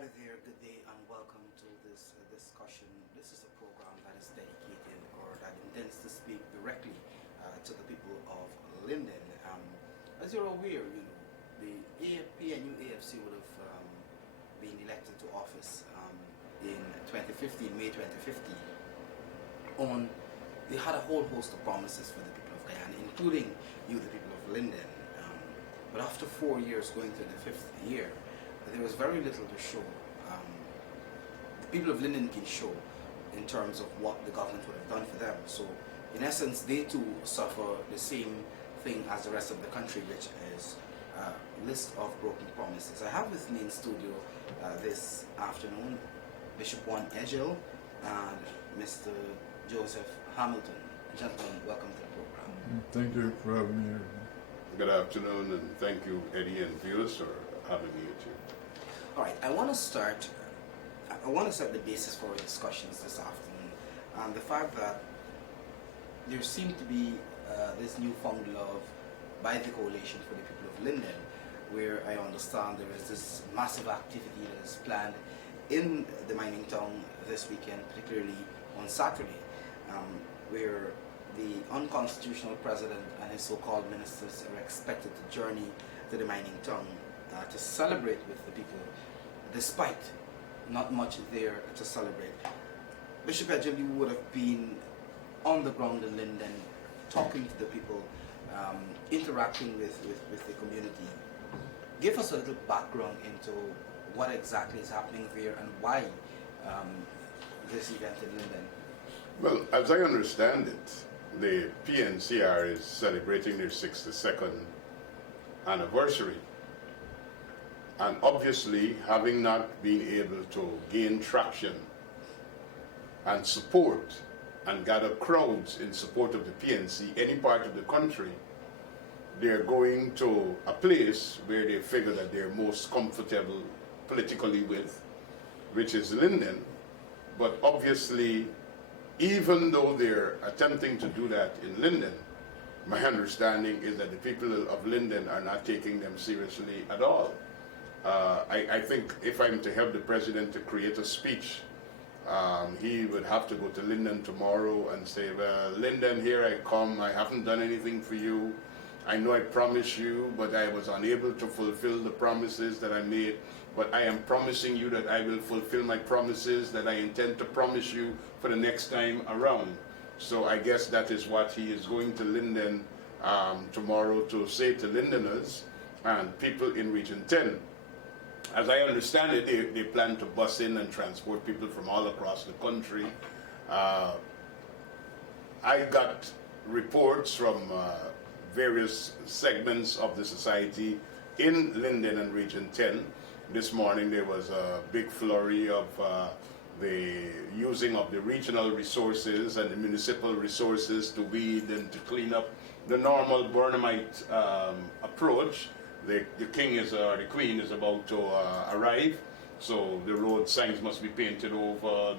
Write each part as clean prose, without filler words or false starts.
Hello there, good day, and welcome to this discussion. This is a program that is dedicated or that intends to speak directly to the people of Linden. As you're aware, the APNU+AFC would have been elected to office in 2015, May 2015. They had a whole host of promises for the people of Guyana, including you, the people of Linden. But after 4 years, going to the 5th year, there was very little to show. The people of Linden can show in terms of what the government would have done for them. So, in essence, they too suffer the same thing as the rest of the country, which is a list of broken promises. I have with me in studio this afternoon Bishop Juan Egil and Mr. Joseph Hamilton. Gentlemen, welcome to the program. Thank you for having me here. Good afternoon, and thank you, Eddie and viewers, for having me here too. All right, I want to set the basis for our discussions this afternoon, and the fact that there seemed to be this newfound love by the coalition for the people of Linden, where I understand there is this massive activity that is planned in the mining town this weekend, particularly on Saturday, where the unconstitutional president and his so-called ministers are expected to journey to the mining town to celebrate with the people, despite not much there to celebrate. Bishop Egil, you would have been on the ground in Linden, talking to the people, interacting with the community. Give us a little background into what exactly is happening there and why this event in Linden. Well, as I understand it, the PNCR is celebrating their 62nd anniversary. And obviously, having not been able to gain traction and support and gather crowds in support of the PNC, any part of the country, they're going to a place where they figure that they're most comfortable politically with, which is Linden. But obviously, even though they're attempting to do that in Linden, my understanding is that the people of Linden are not taking them seriously at all. I think if I'm to help the president to create a speech, he would have to go to Linden tomorrow and say, well, Linden, here I come, I haven't done anything for you. I know I promised you, but I was unable to fulfill the promises that I made. But I am promising you that I will fulfill my promises that I intend to promise you for the next time around. So I guess that is what he is going to Linden tomorrow to say to Lindeners and people in Region 10. As I understand it, they plan to bus in and transport people from all across the country. I got reports from various segments of the society in Linden and Region 10. This morning there was a big flurry of the using of the regional resources and the municipal resources to weed and to clean up the normal Burnhamite approach. The king is or the queen is about to arrive, so the road signs must be painted over,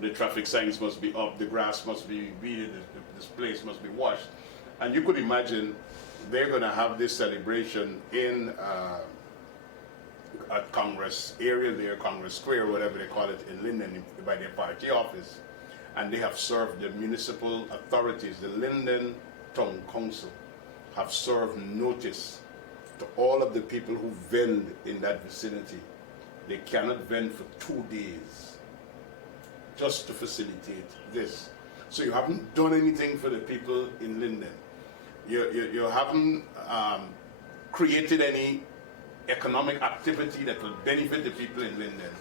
the traffic signs must be up, the grass must be weeded, this place must be washed. And you could imagine they're going to have this celebration in at Congress area there, Congress Square, whatever they call it in Linden, by their party office. And they have served the municipal authorities, the Linden Town Council, have served notice to all of the people who vend in that vicinity. They cannot vend for 2 days just to facilitate this. So you haven't done anything for the people in Linden. You haven't created any economic activity that will benefit the people in Linden.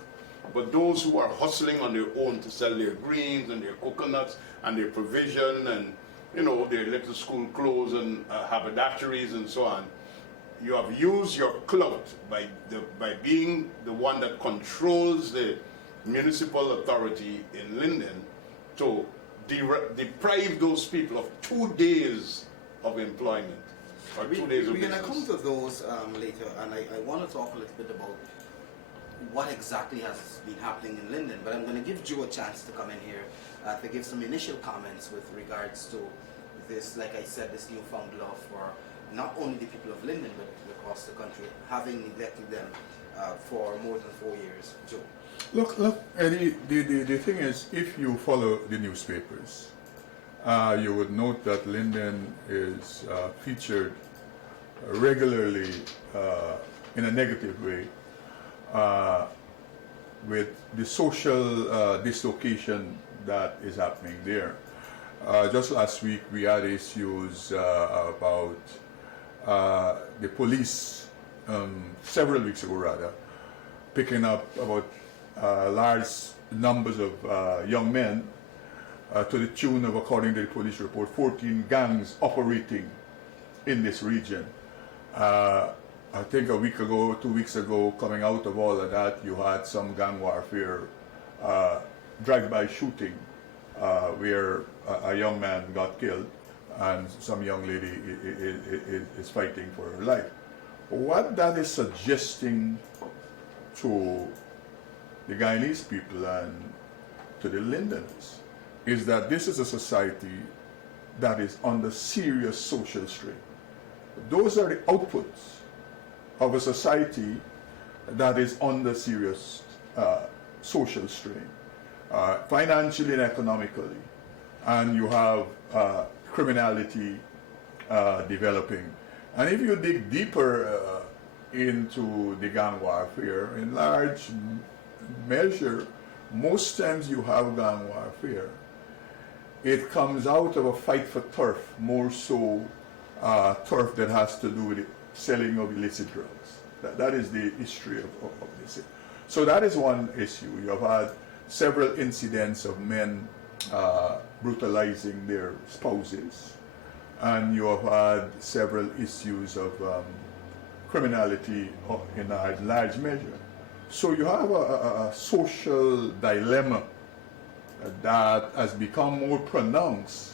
But those who are hustling on their own to sell their greens and their coconuts and their provision and their little school clothes and haberdasheries and so on, you have used your clout by being the one that controls the municipal authority in Linden to deprive those people of 2 days of employment. Or 2 days of business. We're going to come to those later, and I want to talk a little bit about what exactly has been happening in Linden, but I'm going to give Joe a chance to come in here to give some initial comments with regards to this, like I said, this newfound love for not only the people of Linden, but across the country, having neglected them for more than 4 years. Joe. Look, Eddie, the thing is, if you follow the newspapers, you would note that Linden is featured regularly in a negative way with the social dislocation that is happening there. Just last week we had issues about the police, several weeks ago rather, picking up about large numbers of young men to the tune of, according to the police report, 14 gangs operating in this region. I think a week ago, 2 weeks ago, coming out of all of that, you had some gang warfare, drive-by shooting, where a young man got killed and some young lady is fighting for her life. What that is suggesting to the Guyanese people and to the Lindens is that this is a society that is under serious social strain. Those are the outputs of a society that is under serious social strain, financially and economically, and you have criminality developing. And if you dig deeper into the gang warfare, in large measure, most times you have gang warfare, it comes out of a fight for turf, more so turf that has to do with the selling of illicit drugs. That is the history of this. So that is one issue. You have had several incidents of men brutalizing their spouses, and you have had several issues of criminality in a large measure. So you have a social dilemma that has become more pronounced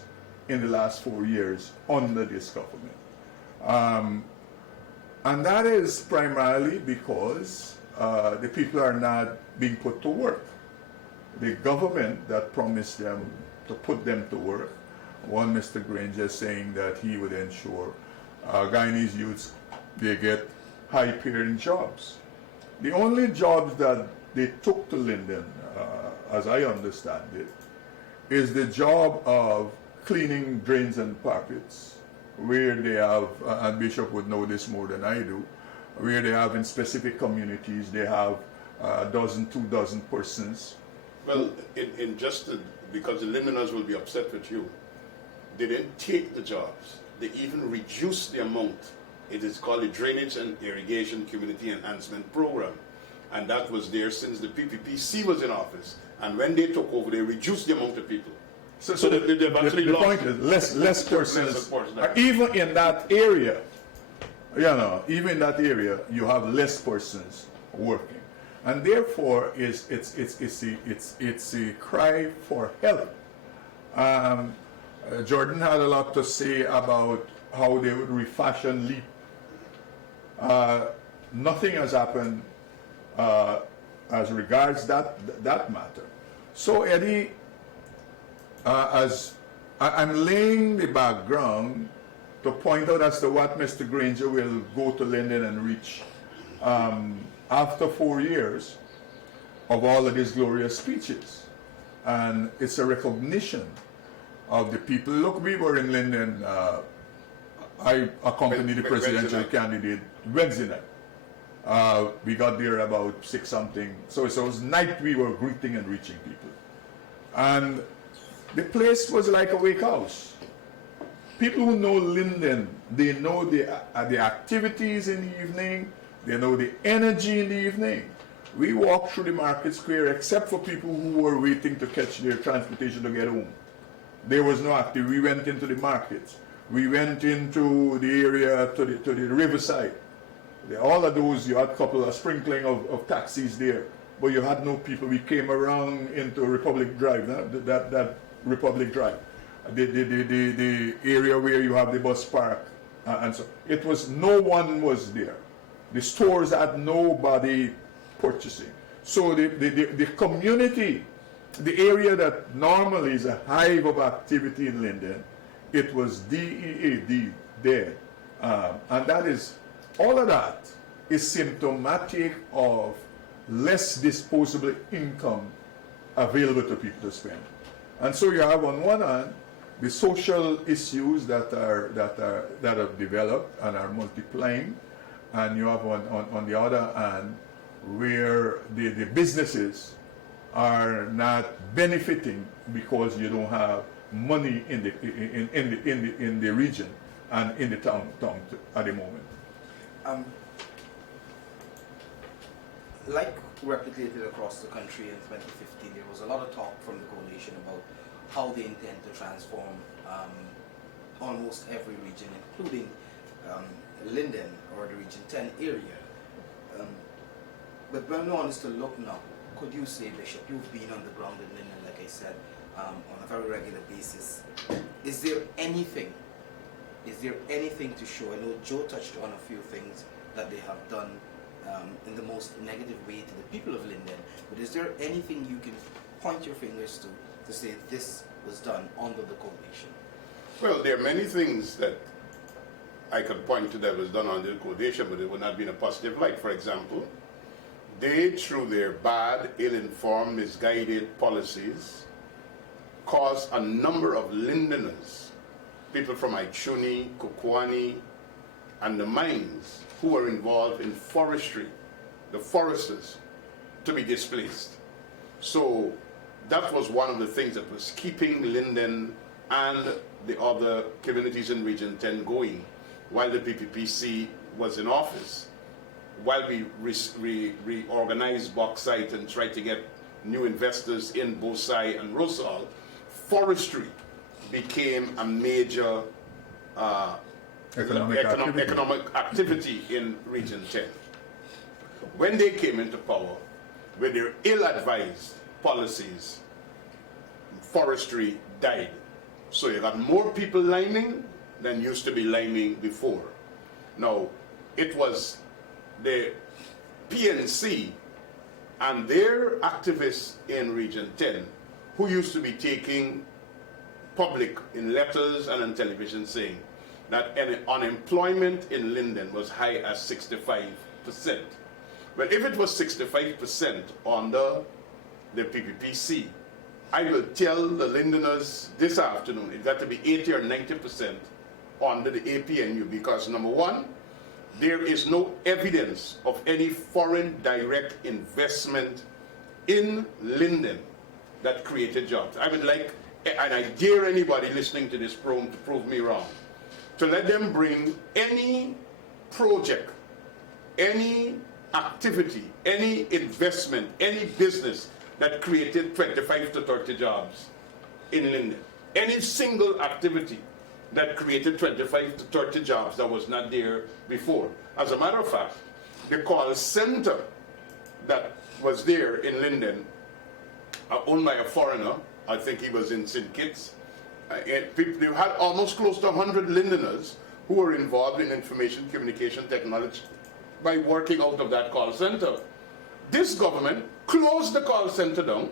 in the last 4 years under this government. And that is primarily because the people are not being put to work. The government that promised them to put them to work, one Mr. Granger saying that he would ensure Guyanese youths, they get high-paying jobs. The only jobs that they took to Linden, as I understand it, is the job of cleaning drains and parapets, where they have, and Bishop would know this more than I do, where they have in specific communities, they have a dozen, 2 dozen persons. Well, because the Lindeners will be upset with you, they didn't take the jobs. They even reduced the amount. It is called the Drainage and Irrigation Community Enhancement Program. And that was there since the PPPC was in office. And when they took over, they reduced the amount of people. So they've actually the point is, less persons, even in that area, even in that area, you have less persons working. And therefore, it's a cry for help. Jordan had a lot to say about how they would refashion LEAP. Nothing has happened as regards that matter. So Eddie, as I'm laying the background to point out as to what Mr. Granger will go to Linden and reach after 4 years of all of his glorious speeches. And it's a recognition of the people. Look, we were in Linden, I accompanied the presidential candidate Wednesday night. We got there about 6 something. So it was night we were greeting and reaching people. And the place was like a wake house. People who know Linden, they know the activities in the evening, they know the energy in the evening. We walked through the market square except for people who were waiting to catch their transportation to get home. There was no activity. We went into the markets. We went into the area to the riverside. All of those, you had a couple of sprinkling of taxis there, but you had no people. We came around into Republic Drive, that Republic Drive, the area where you have the bus park, and so it was, no one was there. The stores had nobody purchasing. So the community, the area that normally is a hive of activity in Linden, it was dead. And that is, all of that is symptomatic of less disposable income available to people to spend. And so you have on one hand the social issues that have developed and are multiplying, and you have on the other hand where the businesses are not benefiting because you don't have money in the region and in the town at the moment. Like replicated across the country in 2015, there was a lot of talk from the coalition about how they intend to transform almost every region, including Linden or the Region 10 area. But when one is to look now, could you say, Bishop, you've been on the ground in Linden, like I said, on a very regular basis. Is there anything to show? I know Joe touched on a few things that they have done in the most negative way to the people of Linden, but is there anything you can point your fingers to say this was done under the coalition? Well, there are many things that I could point to that was done under the coalition, but it would not be in a positive light. For example, they, through their bad, ill-informed, misguided policies, caused a number of Lindeners, people from Aichuni, Kukwani, and the mines who were involved in forestry, the foresters, to be displaced. So that was one of the things that was keeping Linden and the other communities in Region 10 going while the PPPC was in office, while we reorganized bauxite and tried to get new investors in Bosai and Rosal. Forestry became a major economic activity in Region 10. When they came into power, with their ill-advised policies, forestry died. So you got more people lining than used to be lining before. Now, it was the PNC and their activists in Region 10 who used to be taking public in letters and on television saying that unemployment in Linden was high as 65%. Well, if it was 65% under the PPPC, I will tell the Lindeners this afternoon it got to be 80 or 90% under the APNU, because number one, there is no evidence of any foreign direct investment in Linden that created jobs. I would like, and I dare anybody listening to this program to prove me wrong, to let them bring any project, any activity, any investment, any business that created 25 to 30 jobs in Linden. Any single activity that created 25 to 30 jobs that was not there before. As a matter of fact, the call center that was there in Linden, owned by a foreigner, I think he was in St. Kitts, they had almost close to 100 Lindeners who were involved in information communication technology by working out of that call center. This government closed the call center down.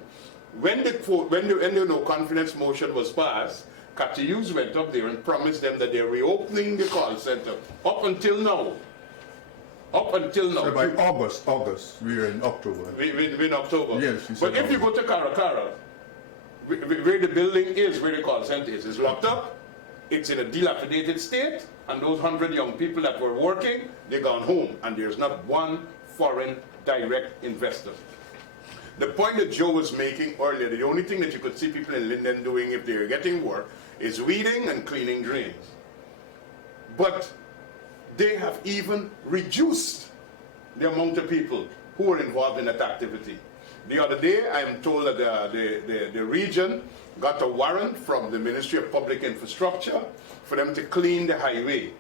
When the no confidence motion was passed, Catayus went up there and promised them that they're reopening the call center. Up until now. So by August, we're in October. We're in October. Yes. But if you go to Karakara, where the building is, where the call center is locked up, it's in a dilapidated state, and those 100 young people that were working, they gone home, and there's not one foreign direct investor. The point that Joe was making earlier, the only thing that you could see people in Linden doing if they're getting work is weeding and cleaning drains. But they have even reduced the amount of people who were involved in that activity. The other day, I am told that the region got a warrant from the Ministry of Public Infrastructure for them to clean the highway.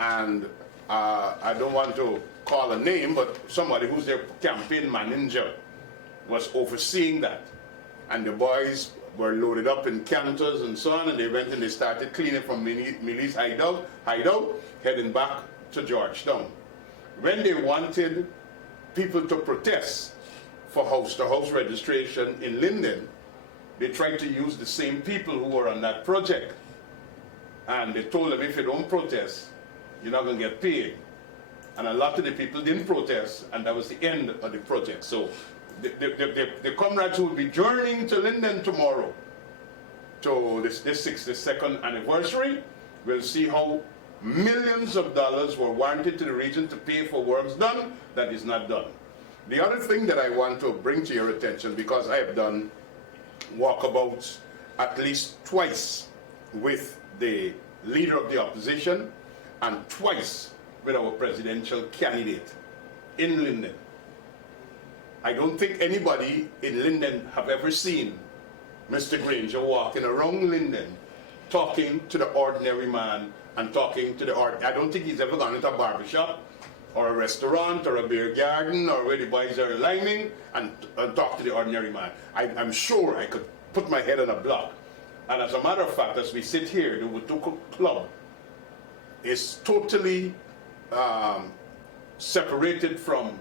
And I don't want to call a name, but somebody who's their campaign manager was overseeing that. And the boys were loaded up in canters and so on, and they went and they started cleaning from Millie's hideout, heading back to Georgetown. When they wanted people to protest for house-to-house registration in Linden, they tried to use the same people who were on that project. And they told them, if you don't protest, you're not going to get paid. and a lot of the people didn't protest, and that was the end of the project. So the comrades who will be journeying to Linden tomorrow to this 62nd anniversary will see how millions of dollars were warranted to the region to pay for works done that is not done. The other thing that I want to bring to your attention, because I have done walkabouts at least twice with the leader of the opposition and twice with our presidential candidate in Linden. I don't think anybody in Linden have ever seen Mr. Granger walking around Linden talking to the ordinary man and talking to the I don't think he's ever gone into a barbershop or a restaurant or a beer garden or where the boys are lining and talk to the ordinary man. I'm sure I could put my head on a block. And as a matter of fact, as we sit here, the Watuku Club is totally separated from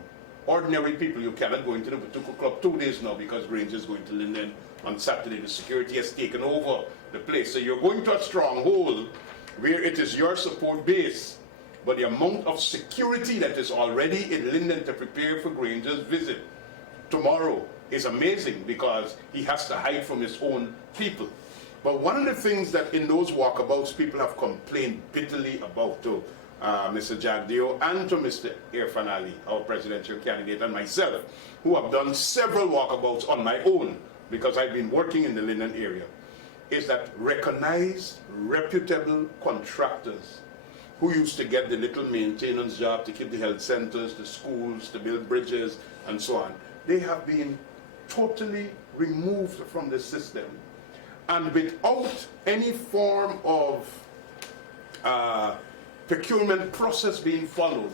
ordinary people. You cannot go into the Watuku Club 2 days now because Granger is going to Linden on Saturday. The security has taken over the place. So you're going to a stronghold where it is your support base. But the amount of security that is already in Linden to prepare for Granger's visit tomorrow is amazing because he has to hide from his own people. But one of the things that in those walkabouts people have complained bitterly about to Mr. Jagdeo and to Mr. Irfan Ali, our presidential candidate, and myself, who have done several walkabouts on my own because I've been working in the Linden area, is that recognized, reputable contractors who used to get the little maintenance job to keep the health centers, the schools, to build bridges, and so on, they have been totally removed from the system. And without any form of procurement process being followed,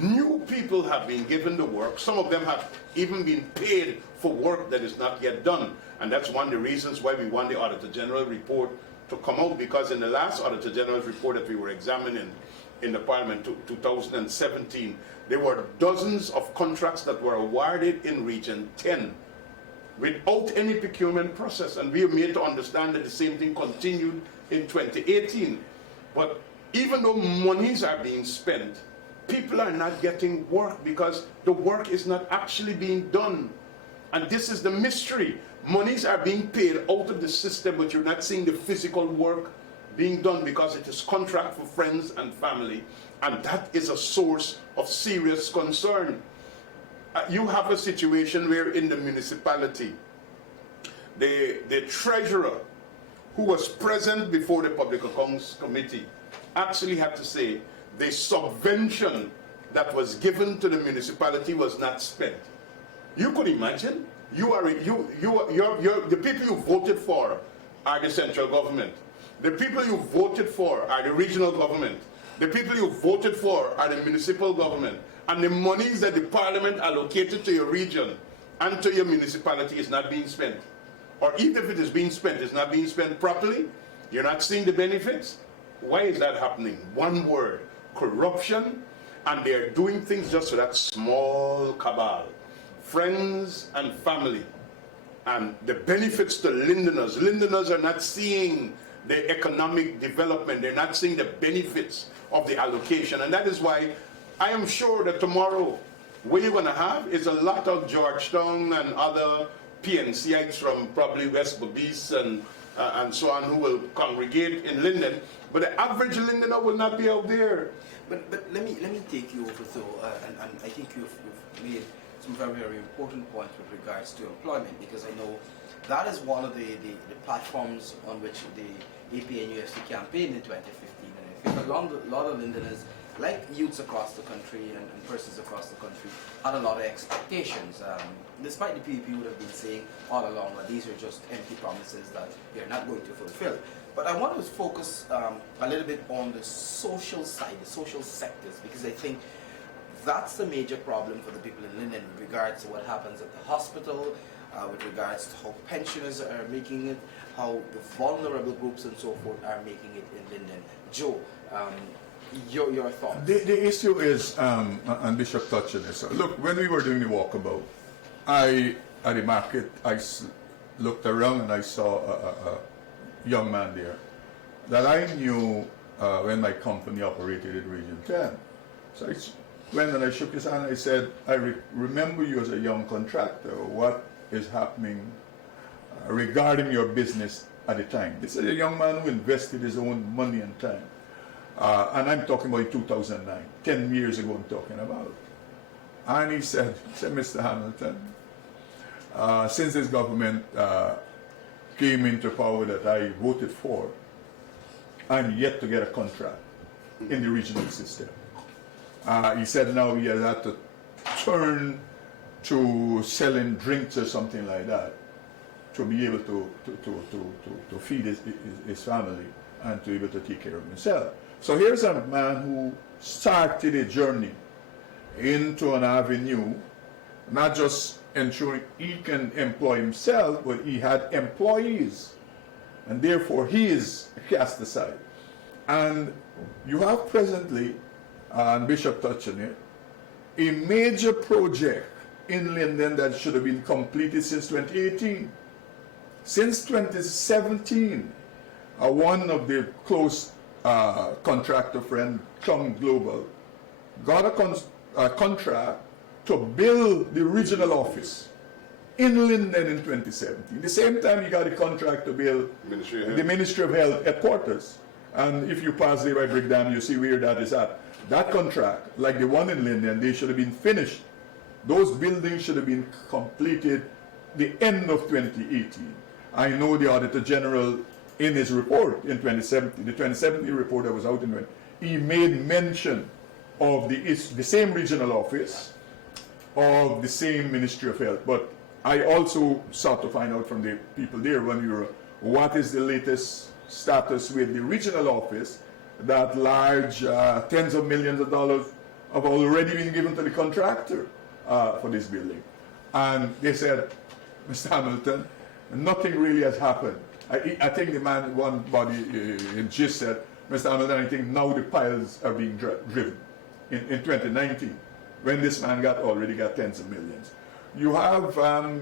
new people have been given the work. Some of them have even been paid for work that is not yet done. And that's one of the reasons why we want the Auditor General report to come out, because in the last Auditor General's report that we were examining in the Parliament 2017, there were dozens of contracts that were awarded in Region 10 without any procurement process, and we are made to understand that the same thing continued in 2018. But even though monies are being spent, people are not getting work because the work is not actually being done. And this is the mystery. Monies are being paid out of the system, but you're not seeing the physical work being done because it is contract for friends and family, and that is a source of serious concern. You have a situation where in the municipality, the treasurer who was present before the Public Accounts Committee actually had to say the subvention that was given to the municipality was not spent. You could imagine, the people you voted for are the central government. The people you voted for are the regional government. The people you voted for are the municipal government. And the monies that the parliament allocated to your region and to your municipality is not being spent. Or even if it is being spent, it's not being spent properly. You're not seeing the benefits. Why is that happening? One word: corruption. And they're doing things just for that small cabal, friends and family. And the benefits to Lindeners. Lindeners are not seeing the economic development. They're not seeing the benefits of the allocation. And that is why I am sure that tomorrow what you're going to have is a lot of Georgetown and other PNCites from probably West Bobis and so on who will congregate in Linden. But the average Lindener will not be out there. But let me take you over though, and I think you've made some very, very important points with regards to employment, because I know that is one of the platforms on which the APNU+AFC campaigned in 2015. And I think a lot of Lindeners, like youths across the country and persons across the country, had a lot of expectations. Despite the PPP would have been saying all along that these are just empty promises that they're not going to fulfill. But I want to focus a little bit on the social side, the social sectors, because I think that's the major problem for the people in Linden with regards to what happens at the hospital, with regards to how pensioners are making it, how the vulnerable groups and so forth are making it in Linden. Joe, your thoughts? The issue is, and Bishop touched on this. Look, when we were doing the walkabout, at the market, I looked around and I saw a young man there that I knew when my company operated in Region 10. So went and I shook his hand. I said, I remember you as a young contractor. What is happening regarding your business at the time? This is a young man who invested his own money and time. And I'm talking about 2009, 10 years ago I'm talking about. And he said, Mr. Hamilton, since this government came into power that I voted for, I'm yet to get a contract in the regional system. He said now he has had to turn to selling drinks or something like that to be able to feed his family and to be able to take care of himself. So here's a man who started a journey into an avenue, not just ensuring he can employ himself, but he had employees, and therefore he is cast aside. And you have presently, and Bishop touched on it, a major project in Linden that should have been completed since 2018. Since 2017, one of the close contractor friend, Chum Global, got a contract to build the regional office in Linden in 2017. The same time he got a contract to build the Ministry of Health headquarters. And if you pass the right brick dam, you see where that is at. That contract, like the one in Linden, they should have been finished. Those buildings should have been completed the end of 2018. I know the Auditor General in his report in 2017, the 2017 report that was out in 20, he made mention of the same regional office, of the same Ministry of Health. But I also sought to find out from the people there when we were, what is the latest status with the regional office, that large tens of millions of dollars have already been given to the contractor for this building. And they said, Mr. Hamilton, nothing really has happened. I think the man, one body in GIST said, Mr. Hamilton, I think now the piles are being driven in 2019, when this man already got tens of millions. You have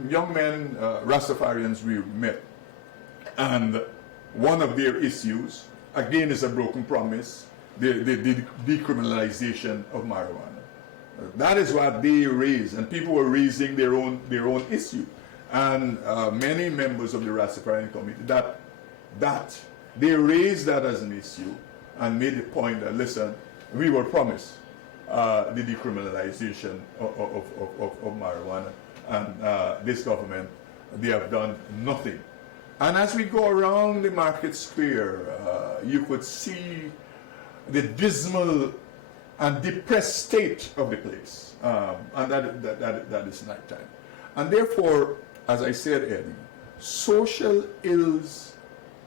young men, Rastafarians we met, and one of their issues, again, is a broken promise, the decriminalization of marijuana. That is what they raised, and people were raising their own issue. And many members of the Rastafarian committee, that they raised that as an issue and made the point that, listen, we were promised the decriminalization of marijuana, and this government, they have done nothing. And as we go around the market square, you could see the dismal and depressed state of the place, and that is nighttime. And therefore, as I said, Eddie, social ills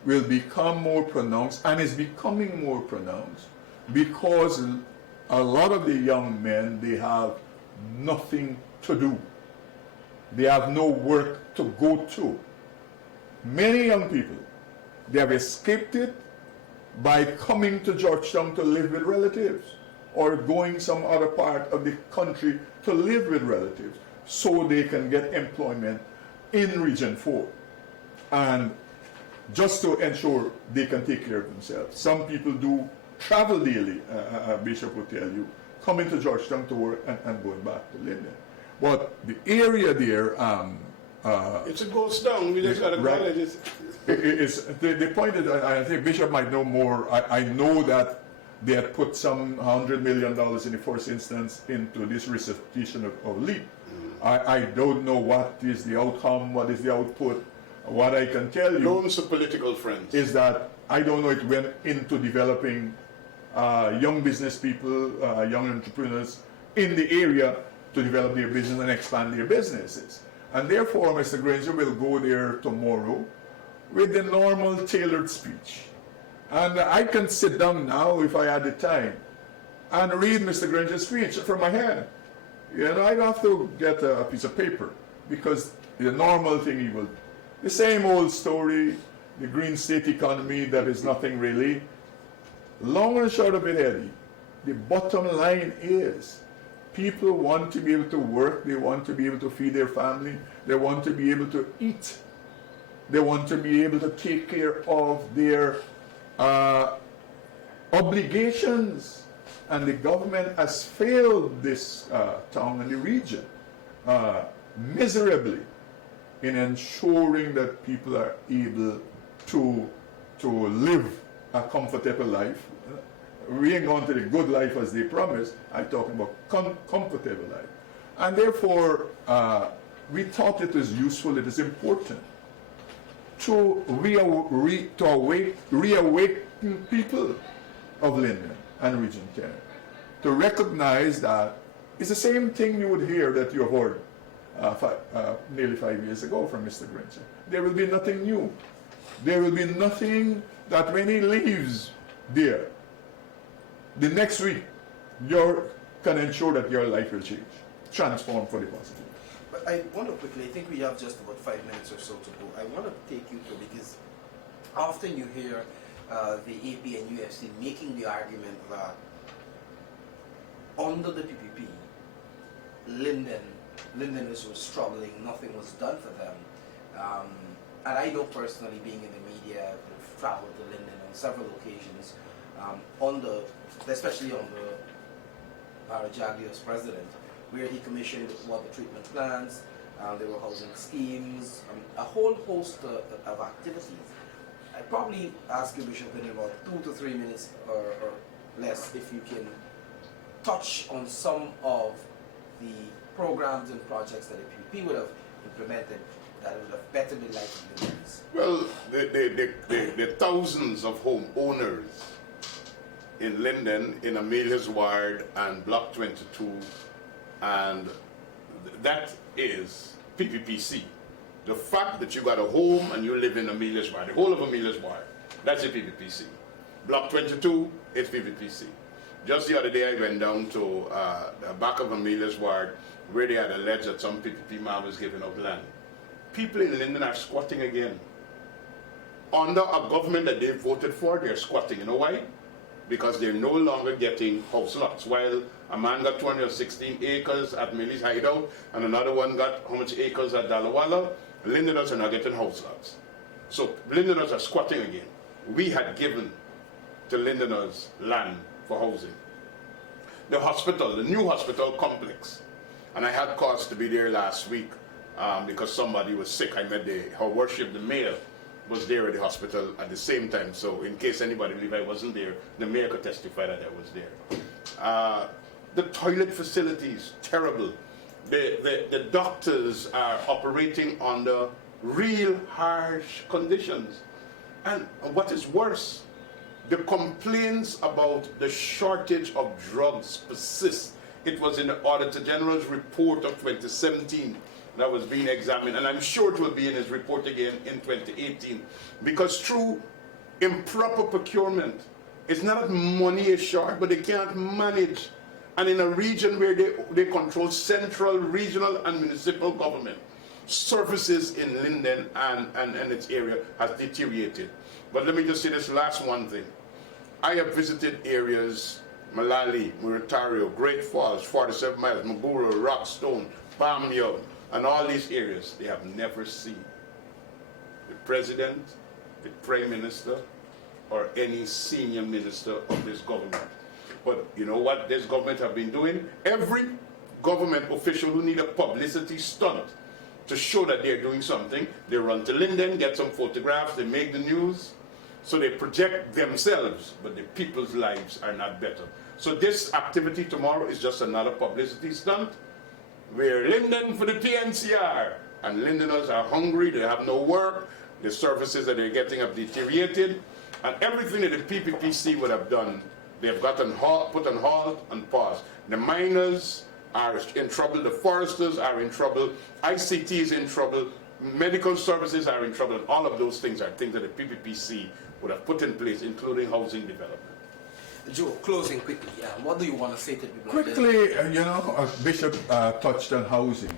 will become more pronounced, and is becoming more pronounced, because a lot of the young men, they have nothing to do. They have no work to go to. Many young people, they have escaped it by coming to Georgetown to live with relatives, or going some other part of the country to live with relatives, so they can get employment in Region 4. And just to ensure they can take care of themselves. Some people do travel daily, Bishop will tell you, coming to Georgetown to work and going back to Linden. But the area there, it's a ghost town. We just got to call it. The point is, I think Bishop might know more. I know that they had put some $100 million in the first instance into this resuscitation of LEAP. I don't know what is the outcome, what is the output. What I can tell you Loans to political friends is that I don't know it went into developing young business people, young entrepreneurs in the area to develop their business and expand their businesses. And therefore, Mr. Granger will go there tomorrow with the normal tailored speech. And I can sit down now, if I had the time, and read Mr. Granger's speech from my head. You know, I don't have to get a piece of paper, because the normal thing he will, the same old story, the green state economy, that is nothing really. Long and short of it, Eddie, the bottom line is, people want to be able to work, they want to be able to feed their family, they want to be able to eat, they want to be able to take care of their obligations And the government has failed this town and the region miserably in ensuring that people are able to live a comfortable life. We ain't going to the good life as they promised. I'm talking about comfortable life. And therefore, we thought it was useful, it is important to reawaken people of Linden and Region 10 to recognize that it's the same thing you would hear that you have heard nearly 5 years ago from Mr. Grincher. There will be nothing new. There will be nothing that when he leaves there, the next week, you can ensure that your life will change, transform for the positive. But I want to quickly, I think we have just about 5 minutes or so to go. I want to take you to, because often you hear the APNU+AFC making the argument that under the PPP, Lindeners were struggling, nothing was done for them. And I know personally, being in the media, I've traveled to Linden on several occasions, especially under Barajagli as president, where he commissioned water treatment plants, there were housing schemes, a whole host of activities. I'd probably ask you, Bishop, in about 2 to 3 minutes or less, if you can touch on some of the programs and projects that the PPP would have implemented that would have bettered the life of the Lindens. Well, the thousands of homeowners in Linden, in Amelia's Ward and Block 22, and that is PPPC. The fact that you got a home and you live in Amelia's Ward, the whole of Amelia's Ward, that's a PPPC. Block 22, it's PPPC. Just the other day I went down to the back of Amelia's Ward where they had alleged that some PPP man was giving up land. People in Linden are squatting again. Under a government that they voted for, they're squatting. You know why? Because they're no longer getting house lots. While a man got 216 acres at Millie's Hideout and another one got how much acres at Dalawala, Lindeners are not getting house lots. So Lindeners are squatting again. We had given to Lindeners land for housing. The hospital, the new hospital complex, and I had cause to be there last week because somebody was sick. I met Her Worship, the mayor, was there at the hospital at the same time. So in case anybody believe I wasn't there, the mayor could testify that I was there. The toilet facilities, terrible. The doctors are operating under real harsh conditions. And what is worse, the complaints about the shortage of drugs persist. It was in the Auditor General's report of 2017 that was being examined, and I'm sure it will be in his report again in 2018, because through improper procurement, it's not that money is short, but they can't manage. And in a region where they control central, regional, and municipal government, services in Linden and its area has deteriorated. But let me just say this last one thing. I have visited areas, Malali, Muritario, Great Falls, 47 miles, Maguro, Rockstone, Palmyard, and all these areas. They have never seen the president, the prime minister, or any senior minister of this government. But you know what this government have been doing? Every government official who need a publicity stunt to show that they're doing something, they run to Linden, get some photographs, they make the news, so they project themselves, but the people's lives are not better. So this activity tomorrow is just another publicity stunt. We're Linden for the PNCR, and Lindeners are hungry, they have no work, the services that they're getting have deteriorated, and everything that the PPPC would have done, they've gotten put on halt and pause. The miners are in trouble, the foresters are in trouble, ICT is in trouble, medical services are in trouble, and all of those things are things that the PPPC would have put in place, including housing development. Joe, closing quickly, what do you want to say to people? Quickly, Bishop touched on housing.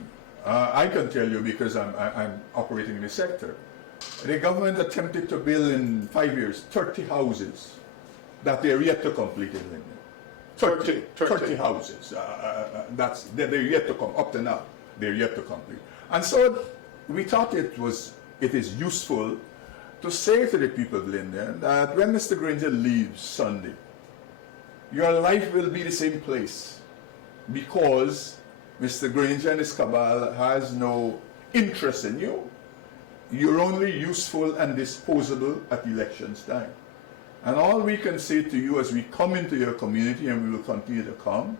I can tell you because I'm operating in the sector. The government attempted to build in 5 years 30 houses that they're yet to complete in Linden. 30 houses. They're yet to come, up to now, they're yet to complete. And so we thought it is useful to say to the people of Linden that when Mr. Granger leaves Sunday, your life will be the same place because Mr. Granger and his cabal has no interest in you. You're only useful and disposable at elections time. And all we can say to you as we come into your community, and we will continue to come,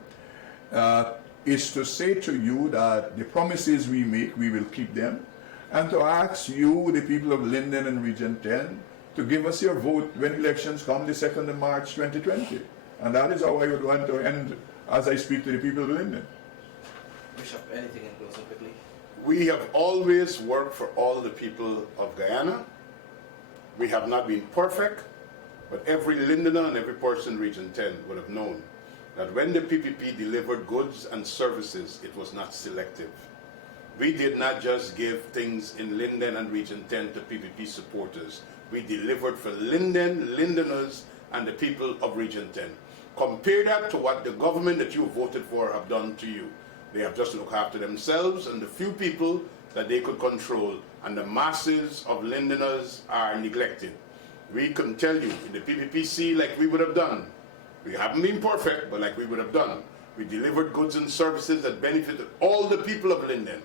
is to say to you that the promises we make, we will keep them, and to ask you, the people of Linden and Region 10, to give us your vote when elections come the 2nd of March 2020. And that is how I would want to end as I speak to the people of Linden. Bishop, anything in closing quickly? We have always worked for all the people of Guyana. We have not been perfect, but every Lindener and every person in Region 10 would have known that when the PPP delivered goods and services, it was not selective. We did not just give things in Linden and Region 10 to PPP supporters. We delivered for Linden, Lindeners, and the people of Region 10. Compare that to what the government that you voted for have done to you. They have just looked after themselves and the few people that they could control, and the masses of Lindeners are neglected. We can tell you in the PPPC, like we would have done. We haven't been perfect, but like we would have done. We delivered goods and services that benefited all the people of Linden.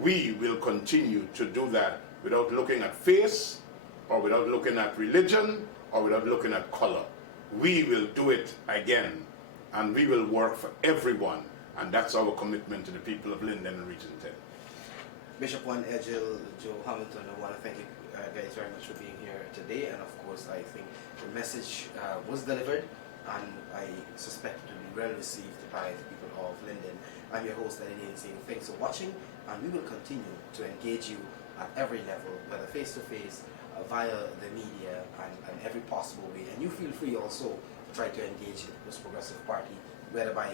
We will continue to do that without looking at face, or without looking at religion, or without looking at color. We will do it again, and we will work for everyone, and that's our commitment to the people of Linden and Region 10. Bishop Juan Edgel, Joe Hamilton, I want to thank you guys very much for being here today, and of course I think the message was delivered, and I suspect it will be well received by the people of Linden. I'm your host, Linden, saying thanks for watching, and we will continue to engage you at every level, whether face-to-face, via the media, and every possible way. And you feel free also to try to engage the Most Progressive Party, whether by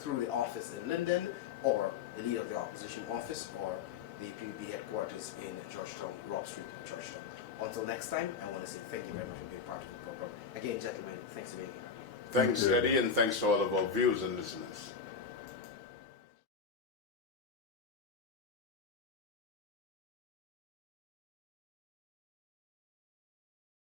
through the office in Linden, or the leader of the opposition office, or the PPP headquarters in Georgetown, Rob Street, Georgetown. Until next time, I want to say thank you very much for being part of the program. Again, gentlemen, thanks for being here. Thanks, Eddie, and thanks to all of our viewers and listeners.